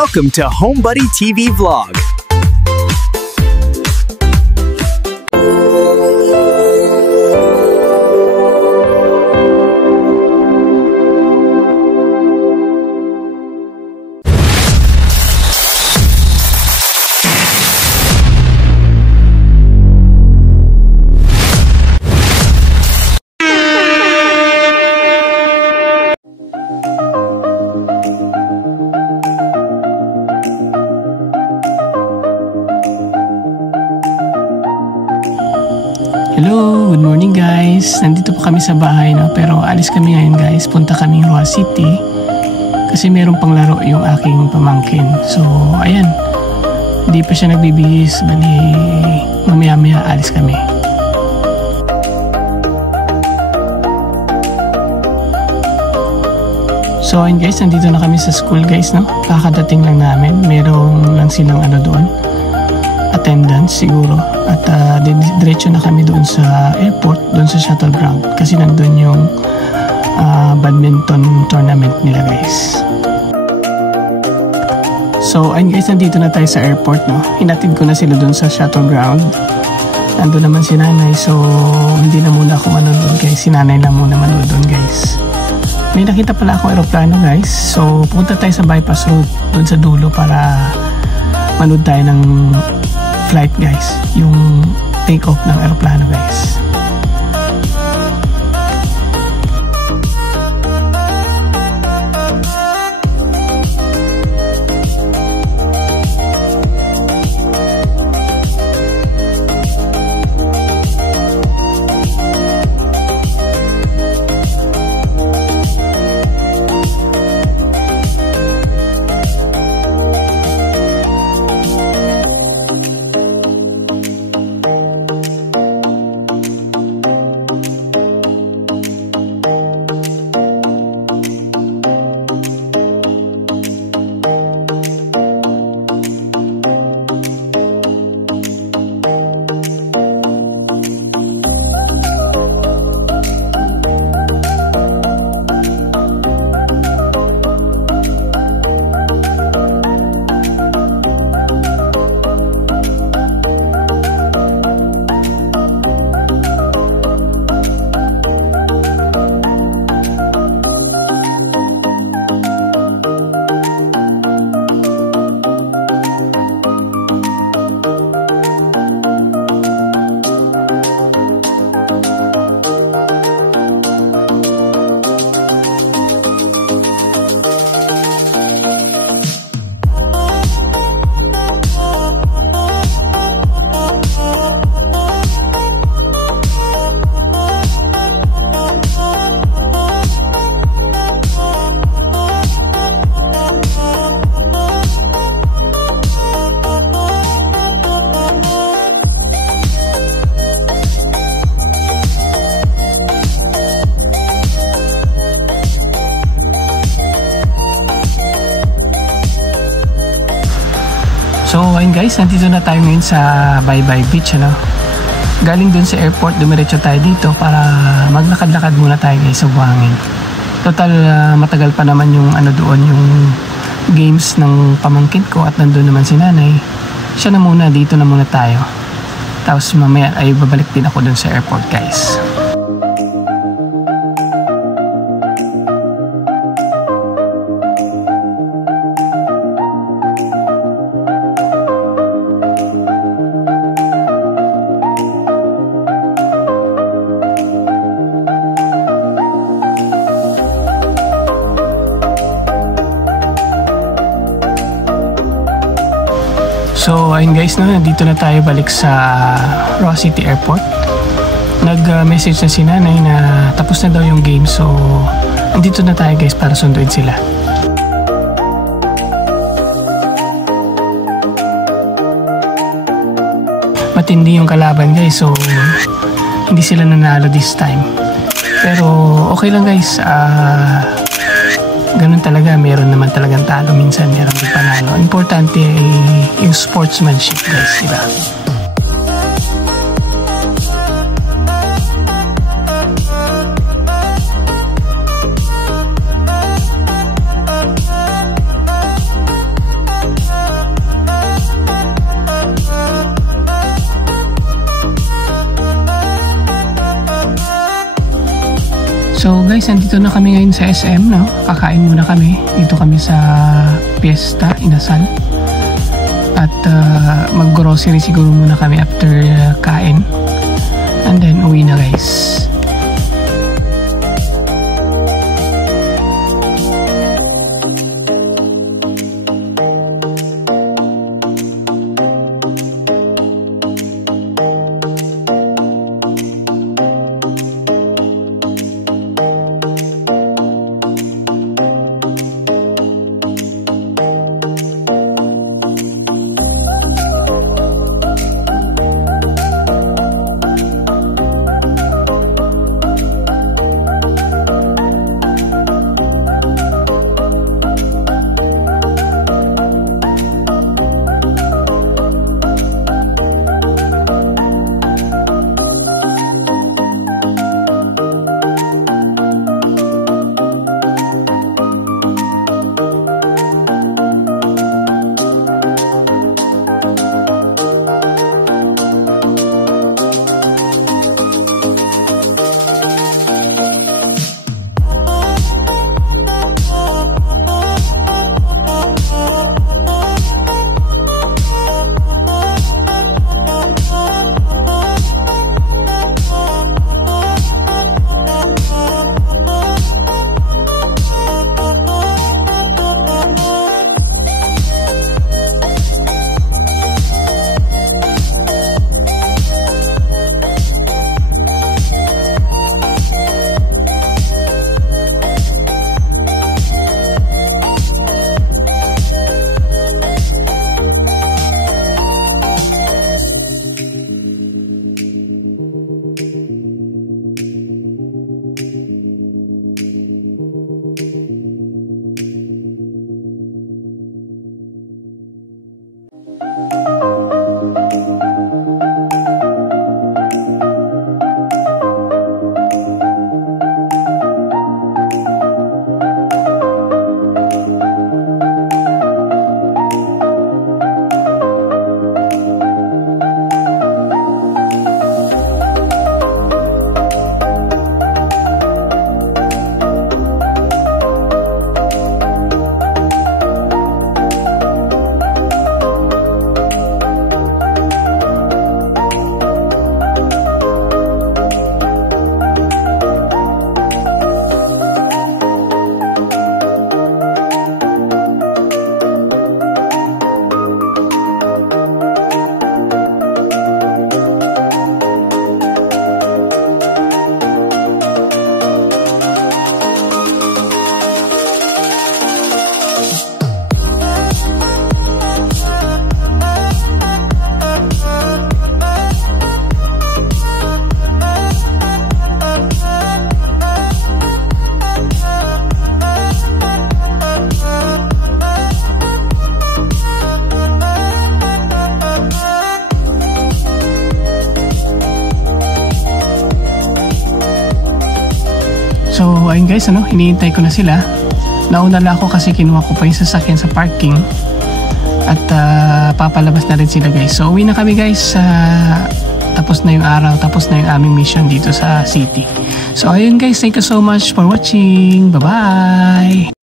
Welcome to HomeBuddy TV Vlog. Hello, good morning guys. Nandito po kami sa bahay, no? Pero alis kami ngayon guys. Punta kami Roa City kasi meron pang laro yung aking pamangkin. So ayan, hindi pa siya nagbibihis. Bali mamaya alis kami. So ayun guys, nandito na kami sa school guys, no? Kakadating lang namin. Meron lang silang doon, attendance siguro. At diretso na kami doon sa airport, doon sa shuttle ground kasi nandun yung badminton tournament nila guys. So ayun guys, nandito na tayo sa airport, no? Hinatid ko na sila doon sa shuttle ground. Nandun naman si nanay, so hindi na muna ako manonood guys. Si nanay lang muna manonood doon guys. May nakita pala akong aeroplano guys, so punta tayo sa bypass road doon sa dulo para manood tayo ng flight guys, yung take off ng aeroplano guys. So ayun guys, nandito na tayo ngayon sa Bye Bye Beach, ano? Galing dun sa airport, dumiretso tayo dito para maglakad-lakad muna tayo guys sa buhangin. Total matagal pa naman yung doon, yung games ng pamangkin ko at nandun naman si nanay. Siya na muna, dito na muna tayo. Tapos mamaya ay babalik din ako dun sa airport guys. So ayun guys, no, nandito na tayo balik sa Roa City Airport. Nag-message na si nanay na tapos na daw yung game, so nandito na tayo guys para sunduin sila. Matindi yung kalaban guys, so hindi sila nanalo this time. Pero okay lang guys, ganun talaga, meron naman talagang talo, minsan meron din panalo. Importante ay yung sportsmanship guys, diba? So guys, nandito na kami ngayon sa SM, no? Kakain muna kami. Dito kami sa Fiesta, Inasal. At mag-grocery siguro muna kami after kain. And then uwi na guys. So ayun guys, hinihintay ko na sila. Nauna lang ako kasi kinuha ko pa yung sasakyan sa parking. At papalabas na rin sila guys. So uwi na kami guys. Tapos na yung araw, tapos na yung aming mission dito sa city. So ayun guys, thank you so much for watching. Bye bye!